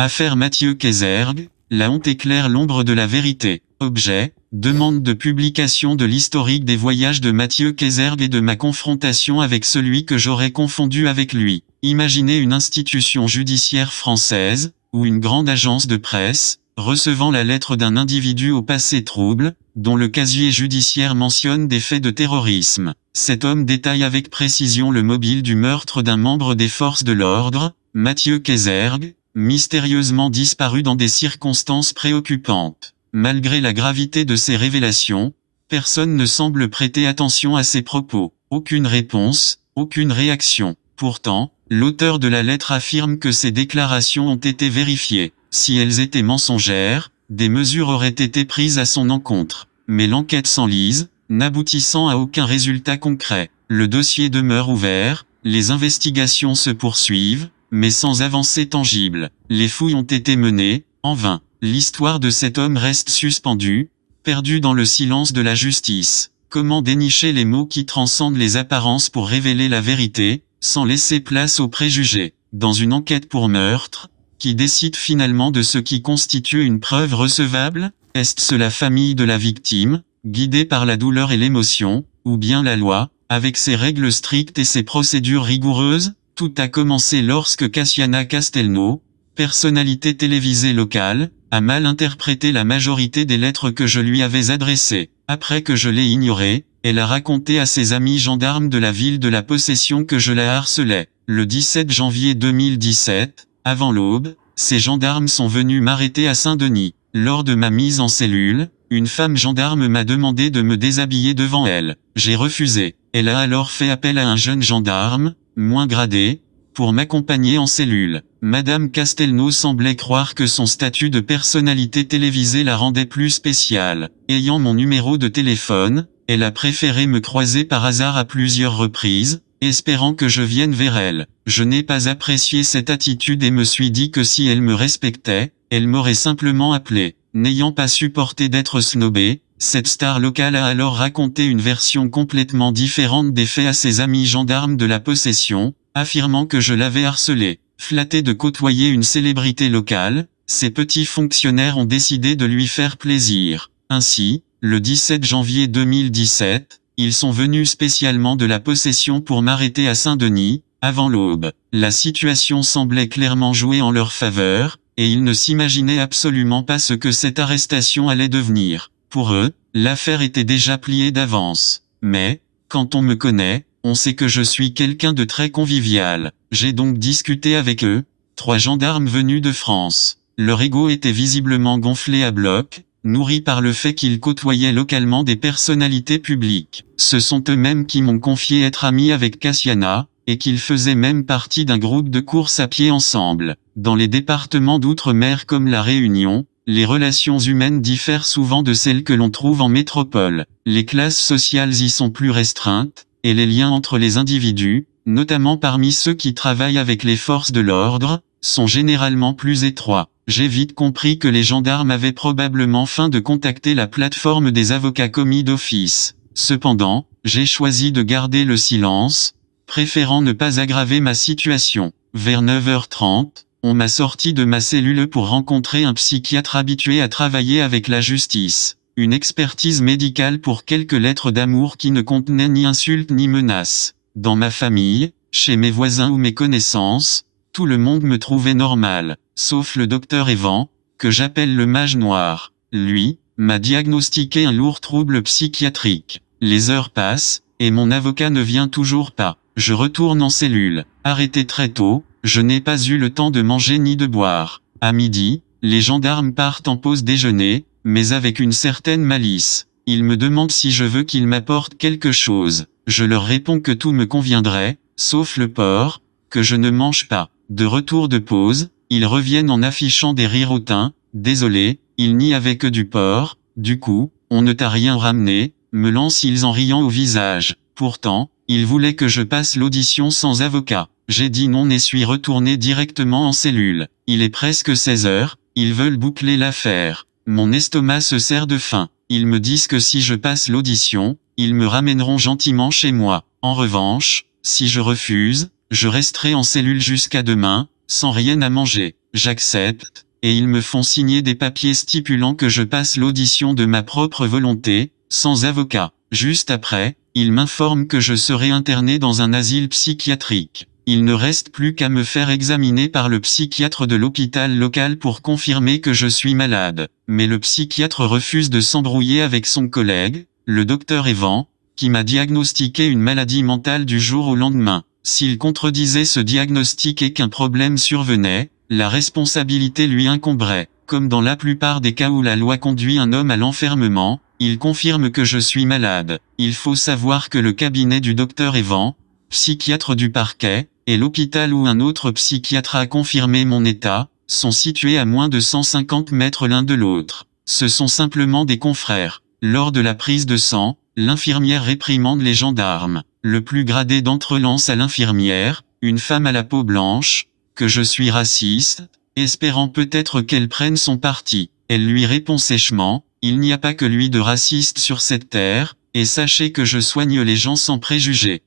Affaire Mathieu Kézergue, la honte éclaire l'ombre de la vérité. Objet, demande de publication de l'historique des voyages de Mathieu Kézergue et de ma confrontation avec celui que j'aurais confondu avec lui. Imaginez une institution judiciaire française, ou une grande agence de presse, recevant la lettre d'un individu au passé trouble, dont le casier judiciaire mentionne des faits de terrorisme. Cet homme détaille avec précision le mobile du meurtre d'un membre des forces de l'ordre, Mathieu Kézergue, mystérieusement disparu dans des circonstances préoccupantes. Malgré la gravité de ces révélations, personne ne semble prêter attention à ces propos. Aucune réponse, aucune réaction. Pourtant, l'auteur de la lettre affirme que ces déclarations ont été vérifiées. Si elles étaient mensongères, des mesures auraient été prises à son encontre. Mais l'enquête s'enlise, n'aboutissant à aucun résultat concret. Le dossier demeure ouvert, les investigations se poursuivent, mais sans avancée tangible. Les fouilles ont été menées, en vain. L'histoire de cet homme reste suspendue, perdue dans le silence de la justice. Comment dénicher les mots qui transcendent les apparences pour révéler la vérité, sans laisser place aux préjugés? Dans une enquête pour meurtre, qui décide finalement de ce qui constitue une preuve recevable? Est-ce la famille de la victime, guidée par la douleur et l'émotion, ou bien la loi, avec ses règles strictes et ses procédures rigoureuses? Tout a commencé lorsque Cassiana Castelnau, personnalité télévisée locale, a mal interprété la majorité des lettres que je lui avais adressées. Après que je l'ai ignorée, elle a raconté à ses amis gendarmes de la ville de la possession que je la harcelais. Le 17 janvier 2017, avant l'aube, ces gendarmes sont venus m'arrêter à Saint-Denis. Lors de ma mise en cellule, une femme gendarme m'a demandé de me déshabiller devant elle. J'ai refusé. Elle a alors fait appel à un jeune gendarme, moins gradé, pour m'accompagner en cellule. Madame Castelnau semblait croire que son statut de personnalité télévisée la rendait plus spéciale. Ayant mon numéro de téléphone, elle a préféré me croiser par hasard à plusieurs reprises, espérant que je vienne vers elle. Je n'ai pas apprécié cette attitude et me suis dit que si elle me respectait, elle m'aurait simplement appelé. N'ayant pas supporté d'être snobée, cette star locale a alors raconté une version complètement différente des faits à ses amis gendarmes de la possession, affirmant que je l'avais harcelé. Flatté de côtoyer une célébrité locale, ces petits fonctionnaires ont décidé de lui faire plaisir. Ainsi, le 17 janvier 2017, ils sont venus spécialement de la possession pour m'arrêter à Saint-Denis, avant l'aube. La situation semblait clairement jouer en leur faveur, et ils ne s'imaginaient absolument pas ce que cette arrestation allait devenir. Pour eux, l'affaire était déjà pliée d'avance. Mais, quand on me connaît, on sait que je suis quelqu'un de très convivial. J'ai donc discuté avec eux, 3 gendarmes venus de France. Leur ego était visiblement gonflé à bloc, nourri par le fait qu'ils côtoyaient localement des personnalités publiques. Ce sont eux-mêmes qui m'ont confié être amis avec Cassiana, et qu'ils faisaient même partie d'un groupe de course à pied ensemble. Dans les départements d'outre-mer comme La Réunion, les relations humaines diffèrent souvent de celles que l'on trouve en métropole. Les classes sociales y sont plus restreintes, et les liens entre les individus, notamment parmi ceux qui travaillent avec les forces de l'ordre, sont généralement plus étroits. J'ai vite compris que les gendarmes avaient probablement faim de contacter la plateforme des avocats commis d'office. Cependant, j'ai choisi de garder le silence, préférant ne pas aggraver ma situation. Vers 9h30, on m'a sorti de ma cellule pour rencontrer un psychiatre habitué à travailler avec la justice. Une expertise médicale pour quelques lettres d'amour qui ne contenaient ni insultes ni menaces. Dans ma famille, chez mes voisins ou mes connaissances, tout le monde me trouvait normal, sauf le docteur Evan, que j'appelle le mage noir. Lui, m'a diagnostiqué un lourd trouble psychiatrique. Les heures passent, et mon avocat ne vient toujours pas. Je retourne en cellule. Arrêté très tôt, je n'ai pas eu le temps de manger ni de boire. À midi, les gendarmes partent en pause déjeuner, mais avec une certaine malice. Ils me demandent si je veux qu'ils m'apportent quelque chose. Je leur réponds que tout me conviendrait, sauf le porc, que je ne mange pas. De retour de pause, ils reviennent en affichant des rires hautains. Désolé, il n'y avait que du porc, du coup, on ne t'a rien ramené, me lancent-ils en riant au visage. Pourtant, ils voulaient que je passe l'audition sans avocat. J'ai dit non et suis retourné directement en cellule. Il est presque 16h, ils veulent boucler l'affaire. Mon estomac se serre de faim. Ils me disent que si je passe l'audition, ils me ramèneront gentiment chez moi. En revanche, si je refuse, je resterai en cellule jusqu'à demain, sans rien à manger. J'accepte, et ils me font signer des papiers stipulant que je passe l'audition de ma propre volonté, sans avocat. Juste après, ils m'informent que je serai interné dans un asile psychiatrique. Il ne reste plus qu'à me faire examiner par le psychiatre de l'hôpital local pour confirmer que je suis malade. Mais le psychiatre refuse de s'embrouiller avec son collègue, le docteur Evan, qui m'a diagnostiqué une maladie mentale du jour au lendemain. S'il contredisait ce diagnostic et qu'un problème survenait, la responsabilité lui incomberait. Comme dans la plupart des cas où la loi conduit un homme à l'enfermement, il confirme que je suis malade. Il faut savoir que le cabinet du docteur Evan, psychiatre du parquet, et l'hôpital où un autre psychiatre a confirmé mon état, sont situés à moins de 150 mètres l'un de l'autre. Ce sont simplement des confrères. Lors de la prise de sang, l'infirmière réprimande les gendarmes. Le plus gradé d'entre eux lance à l'infirmière, une femme à la peau blanche, que je suis raciste, espérant peut-être qu'elle prenne son parti. Elle lui répond sèchement, « Il n'y a pas que lui de raciste sur cette terre, et sachez que je soigne les gens sans préjugés. »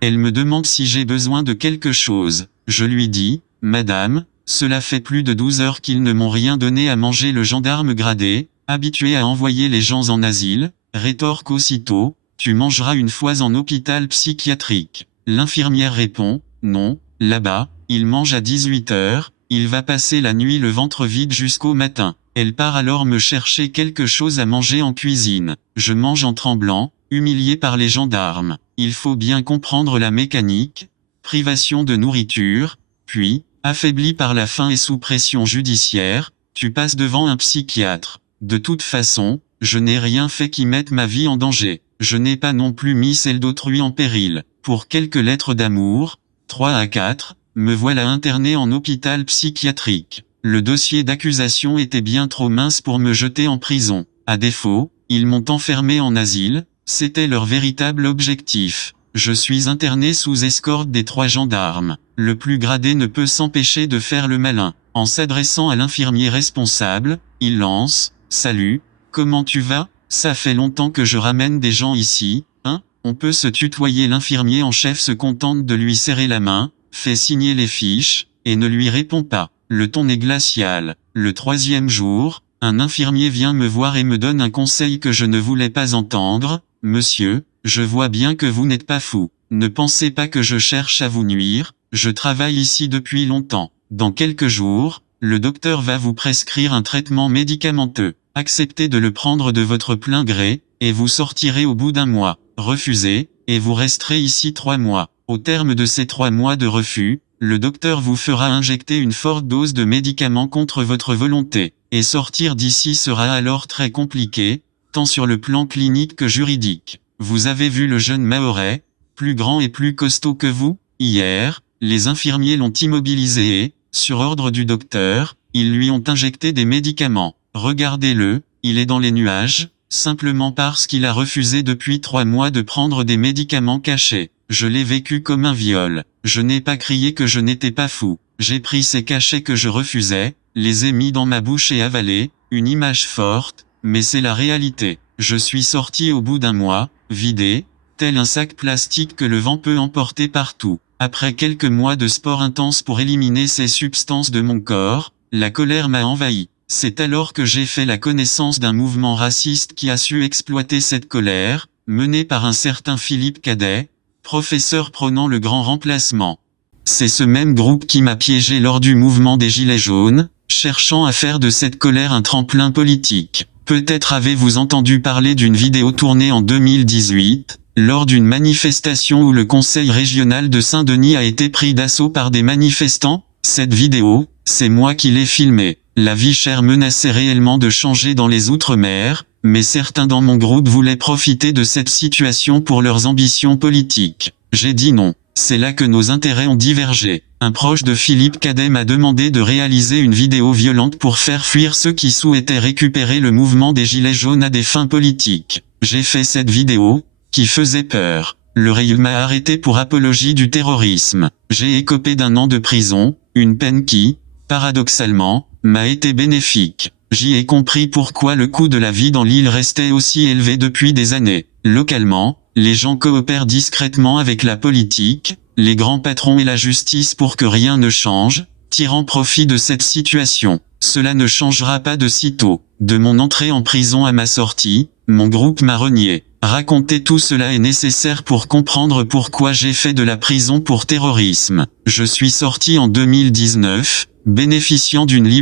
Elle me demande si j'ai besoin de quelque chose. Je lui dis, « Madame, cela fait plus de 12 heures qu'ils ne m'ont rien donné à manger. » Le gendarme gradé, habitué à envoyer les gens en asile, rétorque aussitôt, « Tu mangeras une fois en hôpital psychiatrique. » L'infirmière répond, « Non, là-bas, il mange à 18 heures, il va passer la nuit le ventre vide jusqu'au matin. » Elle part alors me chercher quelque chose à manger en cuisine. Je mange en tremblant, humilié par les gendarmes. Il faut bien comprendre la mécanique, privation de nourriture, puis, affaibli par la faim et sous pression judiciaire, tu passes devant un psychiatre. De toute façon, je n'ai rien fait qui mette ma vie en danger. Je n'ai pas non plus mis celle d'autrui en péril. Pour quelques lettres d'amour, 3 à 4, me voilà interné en hôpital psychiatrique. Le dossier d'accusation était bien trop mince pour me jeter en prison. À défaut, ils m'ont enfermé en asile, c'était leur véritable objectif. Je suis interné sous escorte des 3 gendarmes. Le plus gradé ne peut s'empêcher de faire le malin. En s'adressant à l'infirmier responsable, il lance, « Salut, comment tu vas? Ça fait longtemps que je ramène des gens ici, hein ?» On peut se tutoyer. L'infirmier en chef se contente de lui serrer la main, fait signer les fiches, et ne lui répond pas. Le ton est glacial. Le 3e jour, un infirmier vient me voir et me donne un conseil que je ne voulais pas entendre. « Monsieur, je vois bien que vous n'êtes pas fou. Ne pensez pas que je cherche à vous nuire, je travaille ici depuis longtemps. Dans quelques jours, le docteur va vous prescrire un traitement médicamenteux. Acceptez de le prendre de votre plein gré, et vous sortirez au bout d'1 mois. Refusez, et vous resterez ici 3 mois. Au terme de ces 3 mois de refus, le docteur vous fera injecter une forte dose de médicaments contre votre volonté. Et sortir d'ici sera alors très compliqué, tant sur le plan clinique que juridique. Vous avez vu le jeune Mahorais, plus grand et plus costaud que vous? Hier, les infirmiers l'ont immobilisé et, sur ordre du docteur, ils lui ont injecté des médicaments. Regardez-le, il est dans les nuages, simplement parce qu'il a refusé depuis 3 mois de prendre des médicaments cachés. Je l'ai vécu comme un viol. Je n'ai pas crié que je n'étais pas fou. J'ai pris ces cachets que je refusais, les ai mis dans ma bouche et avalé, une image forte, mais c'est la réalité. Je suis sorti au bout d'1 mois, vidé, tel un sac plastique que le vent peut emporter partout. Après quelques mois de sport intense pour éliminer ces substances de mon corps, la colère m'a envahi. C'est alors que j'ai fait la connaissance d'un mouvement raciste qui a su exploiter cette colère, mené par un certain Philippe Cadet, professeur prônant le grand remplacement. C'est ce même groupe qui m'a piégé lors du mouvement des Gilets jaunes, cherchant à faire de cette colère un tremplin politique. Peut-être avez-vous entendu parler d'une vidéo tournée en 2018, lors d'une manifestation où le conseil régional de Saint-Denis a été pris d'assaut par des manifestants. Cette vidéo, c'est moi qui l'ai filmée. La vie chère menaçait réellement de changer dans les Outre-mer, mais certains dans mon groupe voulaient profiter de cette situation pour leurs ambitions politiques. J'ai dit non. C'est là que nos intérêts ont divergé. Un proche de Philippe Cadet m'a demandé de réaliser une vidéo violente pour faire fuir ceux qui souhaitaient récupérer le mouvement des Gilets jaunes à des fins politiques. J'ai fait cette vidéo, qui faisait peur. Le régime m'a arrêté pour apologie du terrorisme. J'ai écopé d'1 an de prison, une peine qui, paradoxalement, m'a été bénéfique. J'y ai compris pourquoi le coût de la vie dans l'île restait aussi élevé depuis des années. Localement, les gens coopèrent discrètement avec la politique, les grands patrons et la justice pour que rien ne change, tirant profit de cette situation. Cela ne changera pas de sitôt. De mon entrée en prison à ma sortie, mon groupe m'a renié. Raconter tout cela est nécessaire pour comprendre pourquoi j'ai fait de la prison pour terrorisme. Je suis sorti en 2019, bénéficiant d'une libération